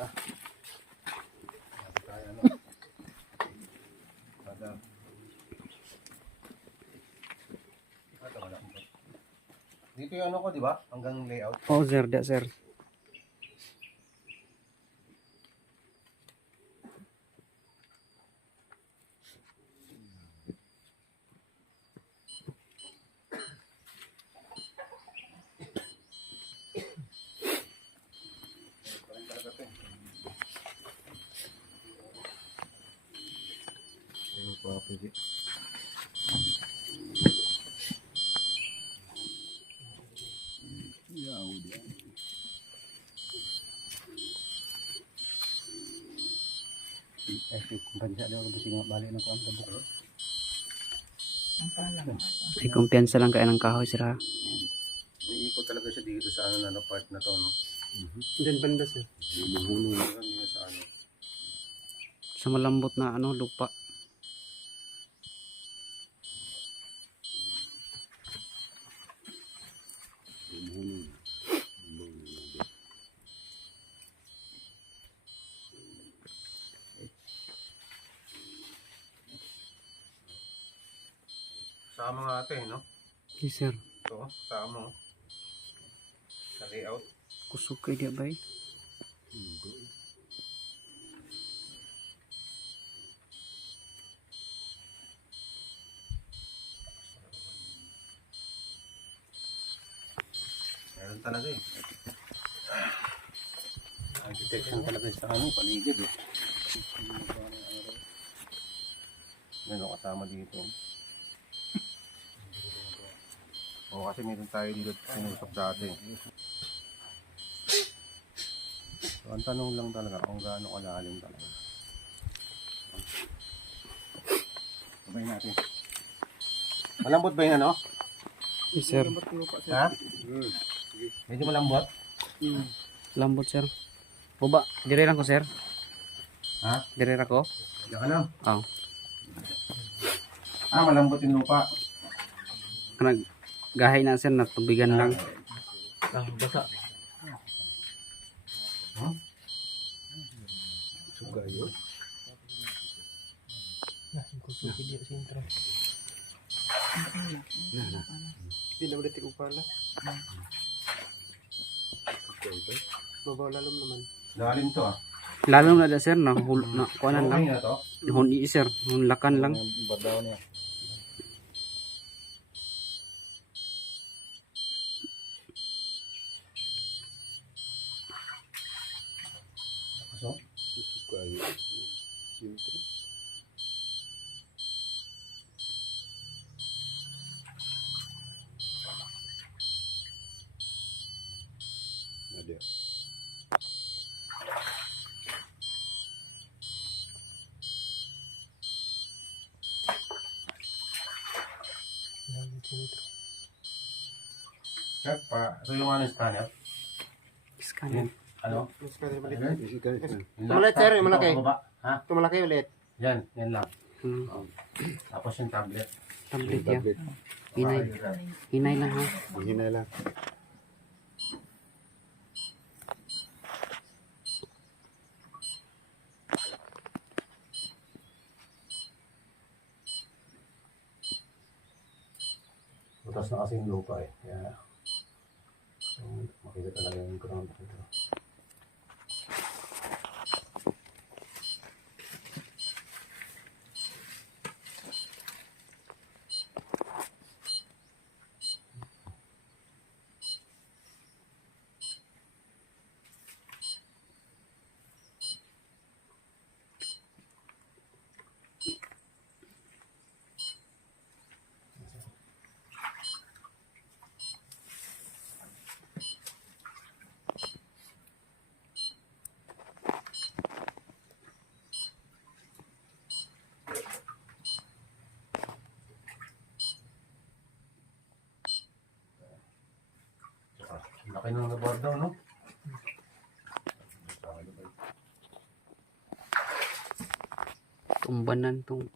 isa. Tayo ano. Ada. Wala. Dito yung ano ko, di ba? Hanggang layout. Oh, sir, da, sir. Bansa daw kasi nga balik na ko ang tabok. Ay, kumpiyansa lang kayo ng kahoy, sir, ha? Iikot talaga siya dito sa ano part na to, no? Diyan banda, sir. Humuhulong na niya sa ano. Sa malambot na ano, lupa. Sama nga ate, no? Yes, sir. Ito, sama mo. Sa layout. Kusog kayo di ba, eh? Meron talaga eh. Architecture talaga sa ano, paligid eh. Meron kasama dito. O kasi meron tayo dito sinusok dati. So, ang tanong lang talaga kung gaano kalalim talaga. Sabay natin. Malambot ba yung ano? Yes, sir. Ha? Medyo malambot? Lambot, sir. Buba, dire lang ko, sir. Ha? Dire ra ko. Diyan ka lang. Oh. Ah, malambot yung lupa. Kanag gahay na, sir, natubigan lang. Basa. Huh? Sugayo. Hindi ulit ko pala. Babaw lalom naman. Lalim to ah. Lalom na da, sir, na kuanan lang. Okay na to? Huni, sir. Hunlakan lang. Badaw niya. So? Sugayo. Siyempre. Ada. Kaya pa, tulungan ng scanner. Scan. Ano? Malaki, sir, yung malaki. Ha? Ito malaki ulit. Yan, yan lang. Hmm. Tapos yung tablet. Tablet yan. Hinay. Hinay lang, ha? Hinay lang. Butas na kasi yung lupa eh. Kaya so, makita talaga yung ground. Laki ng naborda, no? Tumbanan tong.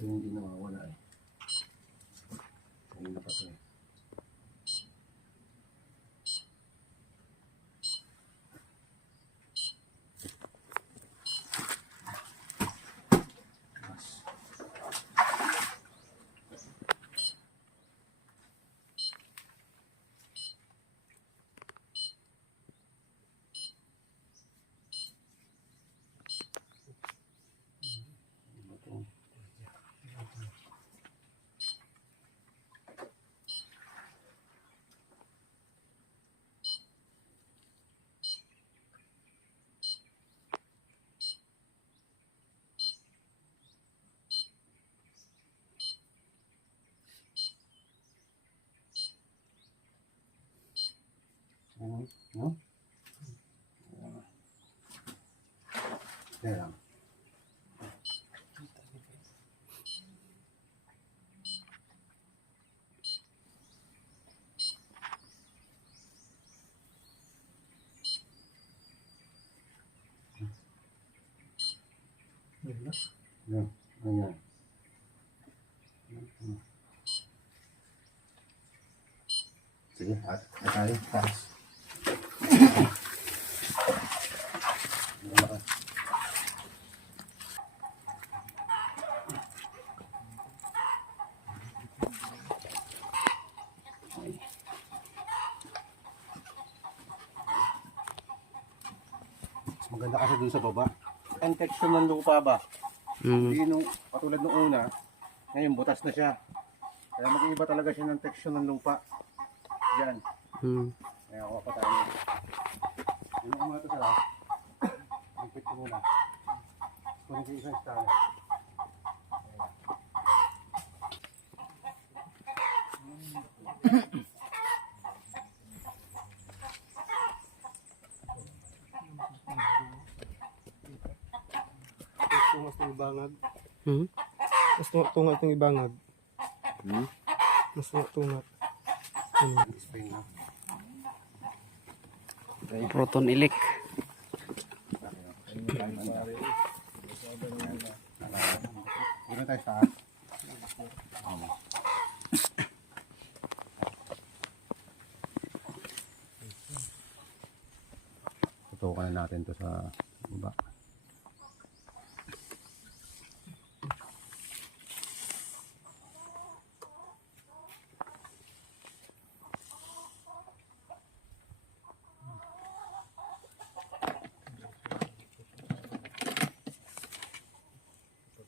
Hindi nawawala eh. Ayun na pa to eh. No? Kaya lang. Yan. Ayan. Sige, at tayo. Taas. Maganda kasi dun sa baba. Ang texture ng lupa ba? Hindi nung patulad nung una, ngayon butas na siya. Kaya mag-iiba talaga siya ng texture ng lupa. Diyan. Kaya ako pa tayo. Yung mga ito sila, magpit ko muna. Kunin ko isang stanner. Tungas ng ibangag. Mas tungat ng ibangag. Mas tungat. Spray na. Proton ilik. Puro tayo sa tutukan na natin to sa baba.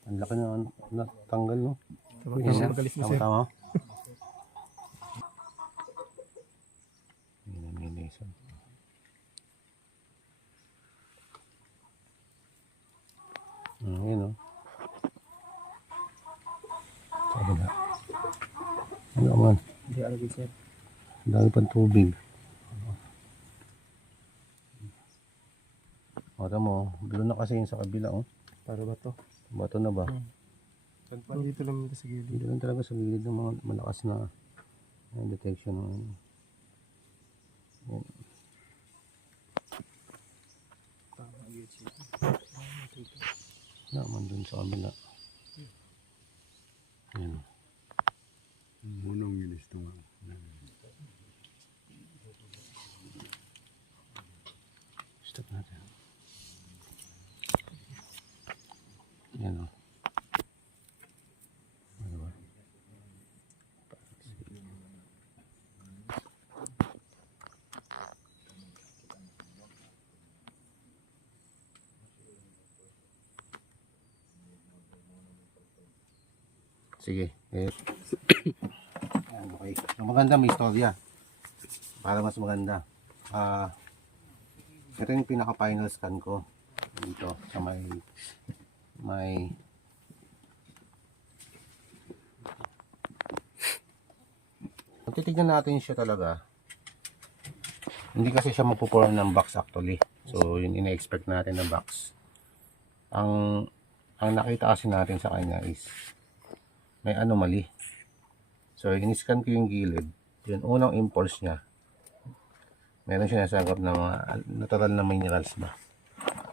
Ang laki na natanggal, no? Isa. Magalis na sir. Tama. Nilinisan. Yun, no? Sabi na. Ano naman? Hindi alagay sir. Ang dami pang tubig. O, tamo. Bilo na kasi yun sa kabila, oh. Para ba to? Bato na ba? Dito lang ito sa gilid. Dito lang talaga sa gilid ng mga malakas na detection ng ano. Yan. Naman dun sa kabila. Yan. Munong ginis to. Stop natin. Yan, o. Ano ba? Sige. Yan, okay. Ang maganda may istorya. Para mas maganda. Ito yung pinaka-final scan ko. Dito sa may titignan natin siya talaga. Hindi kasi siya magpo-form ng box actually. So yun ina-expect natin na box. Ang nakita kasi natin sa kanya is may anomaly. So in-scan ko yung gilid. Yung unang impulse niya. Meron siya nasagap na mga natural na minerals ba.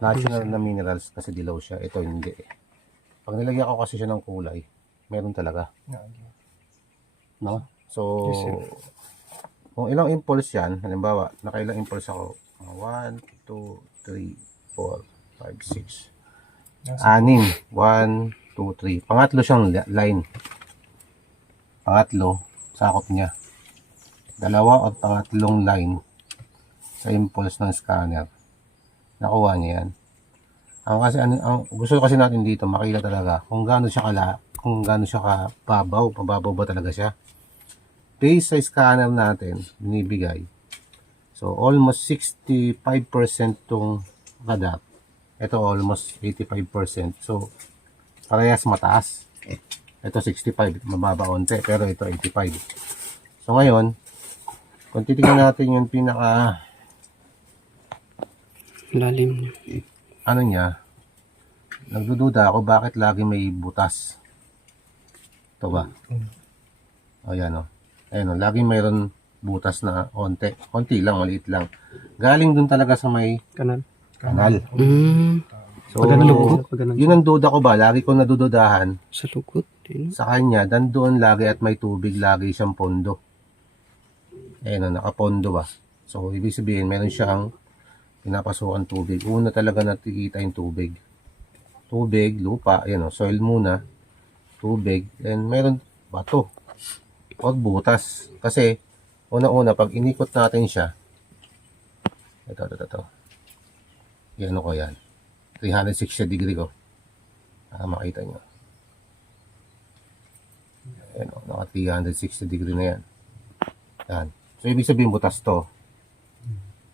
Natural na minerals kasi dilaw siya. Ito hindi. Pag nilagyan ko kasi siya ng kulay, meron talaga. Lagi. No? So, Yes, sir. kung ilang impulse yan, halimbawa, nakailang impulse ako, 1, 2, 3, 4, 5, 6, 6. 1, 2, 3. Pangatlo siyang line. Pangatlo, sakop niya. Dalawa o pangatlong line sa impulse ng scanner. Nakuha niya yan. Ang gusto kasi natin dito, makita talaga kung gaano siya kababaw, pababaw ba talaga siya. Base sa scanner natin, binibigay. So, almost 65% tong radar. Ito almost 85%. So, parehas mataas. Ito 65, mababa onte, pero ito 85. So, ngayon, kung titignan natin yung pinaka, Lalim. ano niya, nagdududa ako bakit lagi may butas. Ito ba? O, yan o. Ayan o, lagi mayroon butas na konti lang, maliit lang. Galing dun talaga sa may Kanal. kanal. So, Pagano. yun ang duda ko ba, lagi ko nadududahan Sa lukot. Yun. sa kanya, doon lagi at may tubig, lagi siyang pondo. Ayan o, nakapondo ba? So, ibig sabihin, meron siyang pinapasukan tubig. Una talaga nakikita yung tubig. Tubig, lupa, ayan o, soil muna, tubig, and meron bato o butas. Kasi, una-una, pag inikot natin siya, ito. Yan ko yan. 360 degree ko. Para makita nyo. Ayan o, naka 360 degree na yan. Yan. So, ibig sabihin, butas to.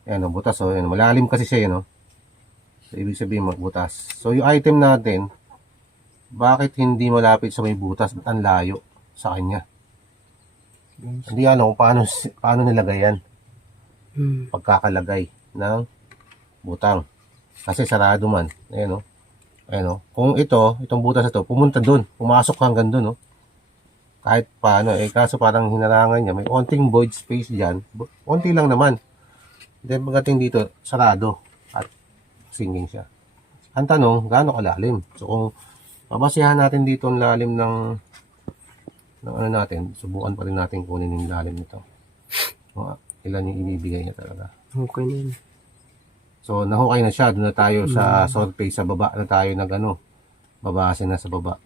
Ayan o, butas o. Ayan, malalim kasi siya yun o. So, ibig sabihin, magbutas. So, yung item natin, bakit hindi malapit sa may butas? Ba't ang layo sa kanya? Hindi alam kung paano nilagay yan. Pagkakalagay ng butang. Kasi sarado man. Ayan o. Ayan o. Kung itong butas na to, pumunta dun. Pumasok hanggang dun o. Kahit paano. Kaso parang hinarangan niya. May onting void space dyan. Onti lang naman. Then pagdating dito, sarado. At singing siya. Ang tanong, gaano kalalim? So kung babasihan natin dito ang lalim ng ano natin, subukan pa rin natin kunin yung lalim nito. Ilan yung ibibigay niya talaga. Okay na yun. So, nahukay na siya. Doon na tayo sa surface, sa baba na tayo babase na sa baba.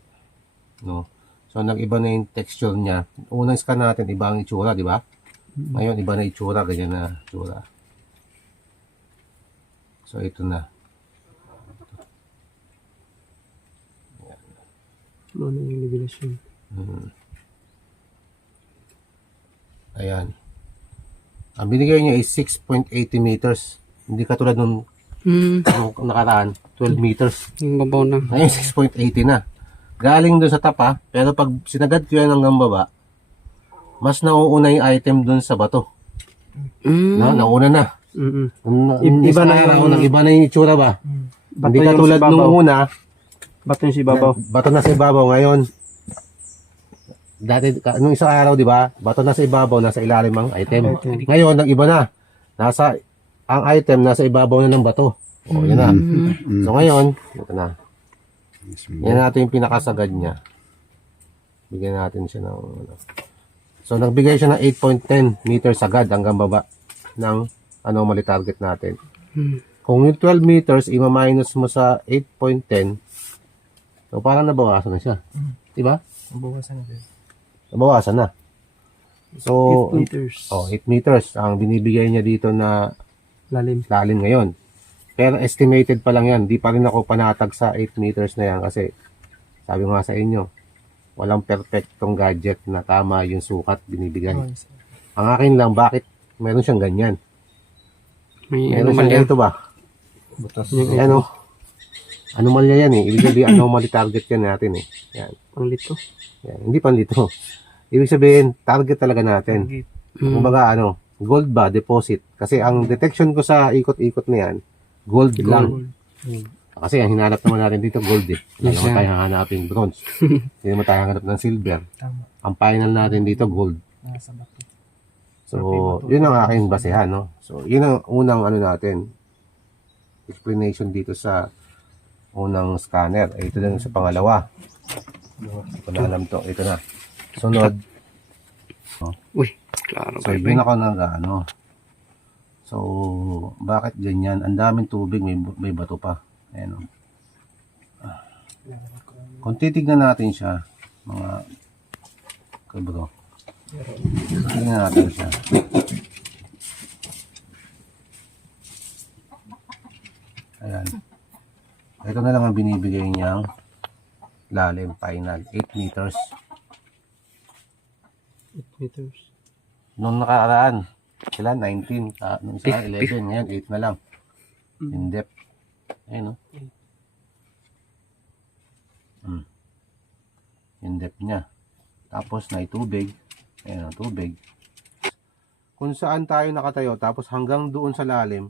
No? So, nag-iba na yung texture niya. Unang scan natin, iba ang itsura, di ba? Ngayon, iba na itsura, ganyan na itsura. So, ito na. Ano yung revelasyon? Ayan. Ang binigay niya is 6.80 meters. Hindi katulad nung nakaraan, 12 meters. Yung babaw na. Ngayon, 6.80 na. Galing doon sa tapa, pero pag sinagad ko yan hanggang baba, mas nauuna yung item doon sa bato. No, nauna na. Iba na yung iba na yung itsura ba? bato Hindi yung katulad sa nung babaw. una, Bato yung si babaw. bato na sa ibabaw. Ngayon, dati, nung isang araw, di ba, bato na sa ibabaw, nasa ilalim ang item. Ngayon, nag-iba na. Ang item nasa ibabaw na ng bato. O, yun na. So, ngayon, ito na. Yan natin yung pinakasagad niya. Bigyan natin siya ng, So, nagbigay siya ng 8.10 meters sagad hanggang baba ng anomaly target natin. Kung yung 12 meters, ima-minus mo sa 8.10, so, parang nabawasan na siya. Diba? Nabawasan na din. Nabawasan na. So, 8 meters. 8 meters ang binibigay niya dito na Lalim. lalim ngayon. Pero estimated pa lang yan. Di pa rin ako panatag sa 8 meters na yan kasi sabi nga sa inyo, walang perfectong gadget na tama yung sukat binibigay. Ang akin lang, bakit meron siyang ganyan? May Meron anomalya. siyang ito ba? Butas. Ano? Anomalya yan eh. Ibig sabihin, anomaly target yan natin eh. Yan. Panglito. Yan. Hindi panlito. Ibig sabihin, target talaga natin. Kumbaga gold ba, deposit. Kasi ang detection ko sa ikot-ikot na yan, gold lang. Kasi ang hinanap naman natin dito, gold eh. Hindi naman tayo hahanapin bronze. Hindi naman tayo hanap ng silver. Tama. Ang final natin dito, gold. Nasa bato. So, yun ang aking basehan, no? So, yun ang unang natin. Explanation dito sa unang scanner. Ito lang sa pangalawa. Ito na alam to. Ito na. Sunod. Uy, klaro So, kayo. yun ako nag-ano. So, bakit ganyan? Ang daming tubig, may bato pa. Ayan o. Kung titignan natin siya, mga kabro, tignan natin siya. Ayan. Ito na lang ang binibigay niyang lalim, final. 8 meters. 8 meters. Nung nakaraan, sila 19. Nung isa 11, ngayon 8 na lang. In depth. Ayan o. In depth niya. Tapos na tubig. Ayan o, tubig. Kung saan tayo nakatayo, tapos hanggang doon sa lalim,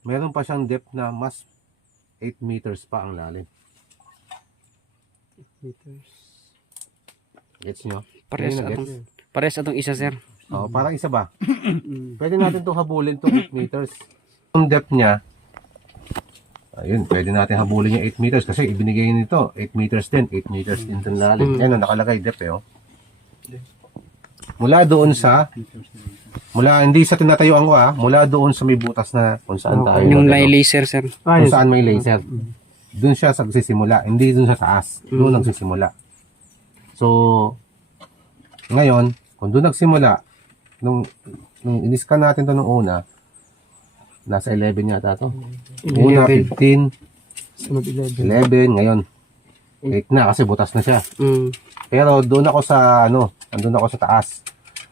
meron pa siyang depth na mas 8 meters pa ang lalim. 8 meters. Gets nyo? Pares Hindi na atong, gets? pares atong isa, sir. Oh, parang isa ba? Pwede natin itong habulin itong 8 meters. Yung depth niya, ayun, pwede natin habulin yung 8 meters kasi ibinigay nito 8 meters din, 8 meters din itong lalim. Yan o, nakalagay depth eh. Oh. Mula doon sa, hindi sa tinatayuan ko mula doon sa may butas na kung saan tayo. Yung nag- may laser, sir. kung saan may laser. Doon siya nagsisimula, hindi doon sa taas. Doon nagsisimula. So, ngayon, kung doon nagsimula, nung in-scan natin to nung una, nasa 11 yata to. Una, 15, Sunod 11. 11, ngayon, 8 na kasi butas na siya. Pero doon ako sa, andun ako sa taas.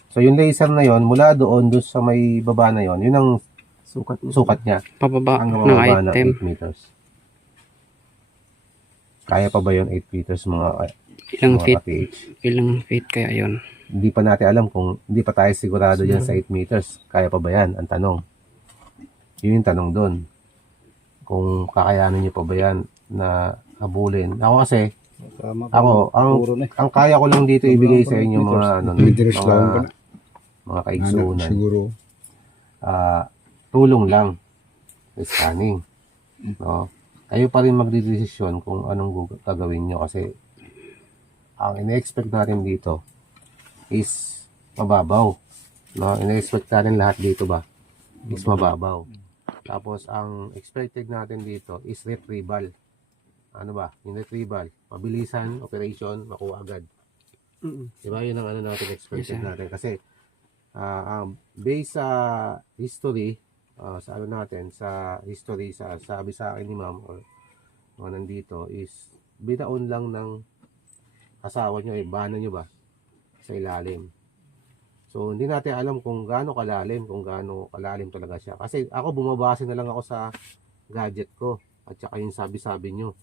So, yung laser na yon mula doon sa may baba na yon, yun ang sukat niya. Pababa Ang ng mababa na item. 8 meters. Kaya pa ba yun 8 meters mga Ilang mga feet? ka-PH? Ilang feet kaya yun? Hindi pa natin alam kung hindi pa tayo sigurado dyan sa 8 meters. Kaya pa ba yan? Ang tanong. Yun yung tanong doon. Kung kakayanin niyo pa ba yan na habulin. Ako kasi, ang kaya ko lang dito ibigay sa inyo mga meters lang pala. mga kaigsunan. Siguro. Tulong lang sa scanning. No? Kayo pa rin magdidesisyon kung anong gagawin nyo kasi ang ina-expect natin dito is mababaw. No? Ina-expect natin lahat dito ba is mababaw. Tapos ang expected natin dito is retrieval. Ano ba? Yung retrieval, mabilisan, operation, makuha agad. Diba? Yun ang natin expected natin. Kasi based sa history, sa history, sabi sa akin ni ma'am or mga nandito is bitaon lang ng asawa nyo, bana nyo ba sa ilalim. So hindi natin alam kung gaano kalalim talaga siya. Kasi ako bumabase na lang ako sa gadget ko at saka yung sabi-sabi nyo.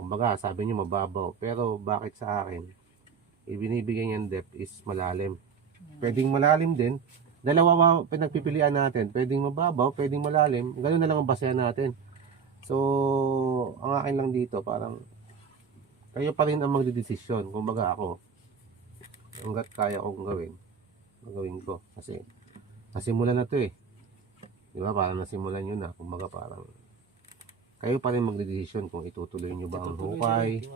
Kumbaga sabi nyo mababaw, pero bakit sa akin ibinibigay niyang depth is malalim. Pwedeng malalim din. Dalawa pinagpipilian natin. Pwedeng mababaw, pwedeng malalim. Ganun na lang ang basehan natin. So, ang akin lang dito, parang kayo pa rin ang magdidesisyon. Kumbaga ako, hanggat kaya kong gagawin ko. Kasi, nasimulan na to eh. Di ba? Parang nasimulan nyo na. Kumbaga parang, kayo pa rin magdidesisyon kung itutuloy nyo ba ang hukay,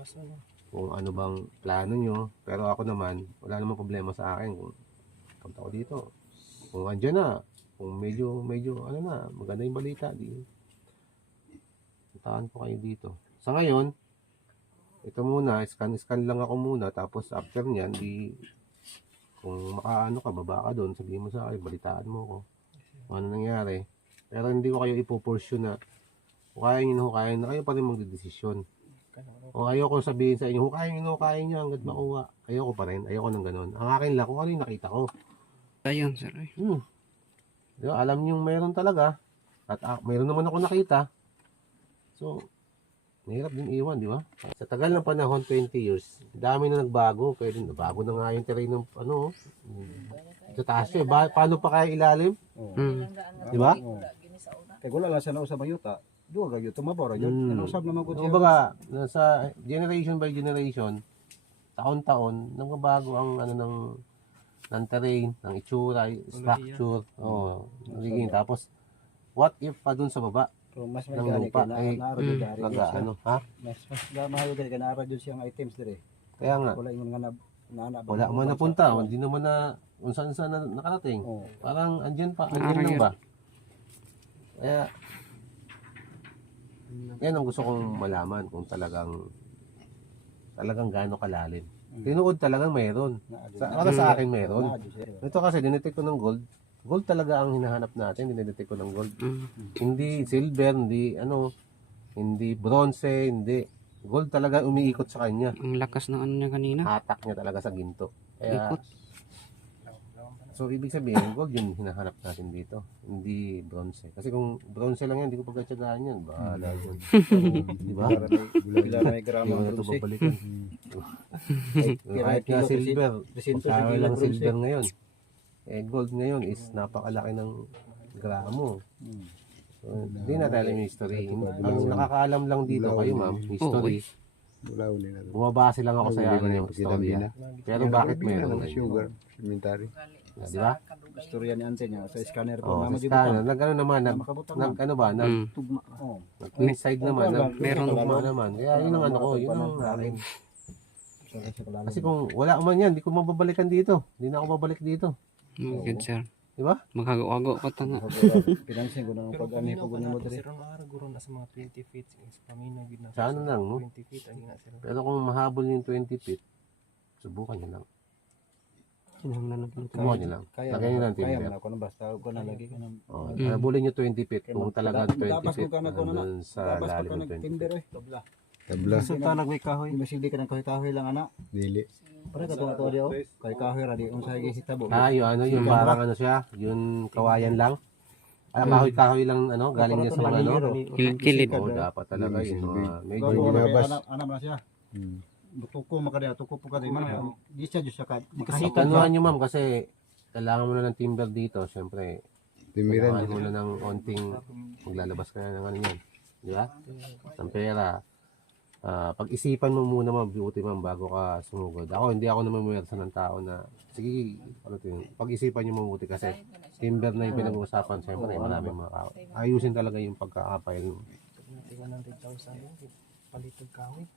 kung ano bang plano nyo. Pero ako naman, wala namang problema sa akin kung punta ko dito. Kung andyan na, kung medyo, maganda yung balita, puntaan ko kayo dito. Sa ngayon, ito muna, scan lang ako muna, tapos after nyan, kung makaano ka, baba ka doon, sabihin mo sa akin, balitaan mo ko kung ano nangyari. Pero hindi ko kayo ipupursue na, kung kaya nyo, kayo pa rin magdidesisyon. O ayoko sabihin sa inyo, hukayin nyo hanggat makuha. Ayoko pa rin, ayoko nang ganun. Ang akin lang, kung ano yung nakita ko. Ayun, sir. Diba, alam nyo mayroon talaga. At mayroon naman ako nakita. So, mahirap din iwan, di ba? Sa tagal ng panahon, 20 years, dami na nagbago. Pwede nabago na nga yung terrain ng sa taas yun. Paano pa kaya ilalim? Di ba? Kaya wala lang siya na usab ayuta. Duwa gayo tumabora yun. Usab naman ko. Kumbaga, sa generation by generation, taon-taon, nagbabago ang ng terrain, ng itsura, structure, nagiging. Tapos, what if pa dun sa baba? So mas may ng gani lupa, kay na ay, naarad dari. ano, ha? Mas gamayo dari kay naarad jud siyang items dire. Kaya nga, Wala ingon nga na wala man napunta, hindi naman na kung saan saan na nakarating. Oh. Parang andyan pa, andyan Nakarating. lang ba? Kaya, yan ang gusto kong malaman kung talagang gaano kalalim. Tinuod talagang mayroon. Para sa akin mayroon. Ito kasi dinetect ko ng gold. Gold talaga ang hinahanap natin, dinedetect ko ng gold. Hindi silver, hindi bronze, hindi. Gold talaga umiikot sa kanya. Ang lakas ng ano niya kanina. Hatak niya talaga sa ginto. Kaya, Ikot. so ibig sabihin, gold yung hinahanap natin dito. Hindi bronze. Kasi kung bronze lang yan, hindi ko pagkatsagaan yan. Bahala yun. Di ba? Bila may Hindi gramo mo na ang ito bronze. babalikan. Kahit nga silver, pagkakaroon lang silver ngayon. Gold ngayon is napakalaki ng gramo. So, hindi na tayo yung history. Ang nakakaalam lang dito kayo, ma'am, history. Bulaw nila. Bumabase lang ako sa yung storya. Pero bakit meron ngayon? Sugar, cemetery. Di ba? Istorya ni Ante niya sa scanner ko. Oh, sa scanner, nag-ano naman, nag-ano ba, Oh. inside naman, Meron. tugma naman. Kaya yun ang ano ko, yun ang akin. Kasi kung wala man yan, hindi ko mababalikan dito. Hindi na ako babalik dito. Good sir. Di ba? Magkagawago pa ta nga. Pinansin ko na pag-ani ko mo dire. Sir, ang araw na sa mga 20 feet. Sa pamina, gid na. Sa ano lang, no? 20 feet, ang ina sir. Pero kung mahabol yung 20 feet, subukan nyo lang. Kinahanglan na pala. Subukan nyo lang. Lagyan nyo ng Kaya timber. mo na ko basta ko na lagi ka ng Oh, habulin nyo 20 feet. Kung talaga 20 Tapos feet, kung ka na ko na nandun sa Tapos lalim pag ng 20 feet. timber eh. Tabla. Tabla. Resulta nagway kahoy. Masili ka ng kahoy lang ana. Dili. Pare ka tuwa tuwa dio. Kay kahoy ra di unsa gi hitabo. Yung ano, yung parang ano siya, yung kawayan lang. Kahoy-kahoy lang, ano, galing niya sa mga ano. Kilid-kilid. Oo, dapat talaga yun. Medyo Bago ginabas. ana ba siya? Tuko makadaya tuko po kada man. Di siya jud sa ka. kasi tanuhan nyo, ma'am, kasi kailangan mo na ng timber dito. Siyempre, Timiran. kailangan mo na ng onting maglalabas ka na ng ano yan. Di ba? Ng pera. Pag-isipan mo muna mabuti, ma'am, bago ka sumugod. Hindi ako naman muwersa ng tao na, sige, ano to yun, pag-isipan nyo mabuti kasi timber na yung pinag-uusapan, siyempre, maraming mga tao. Ayusin talaga yung pagkakapile mo. 100,000 yun. Palitog kahoy.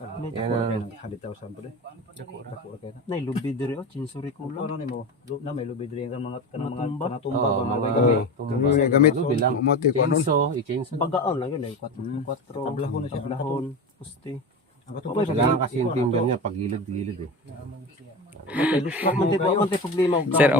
Yan ang, 100,000 po de. Dako ra kay na. Nay lubi dire o chinsuri ko lang. Ano nimo? Na may lubid rin kan mga Tumba? tumba ba mga mga tumba. gamit. Lubi lang. Mote ko ano. I-chainsaw. Bagaon lang yun eh. 4 Tablahon na siya. Tablahon. Puste. Ang katubo Kailangan kasi yung timber niya pag gilid-gilid eh. Okay, lustra man tayo problema. Sir,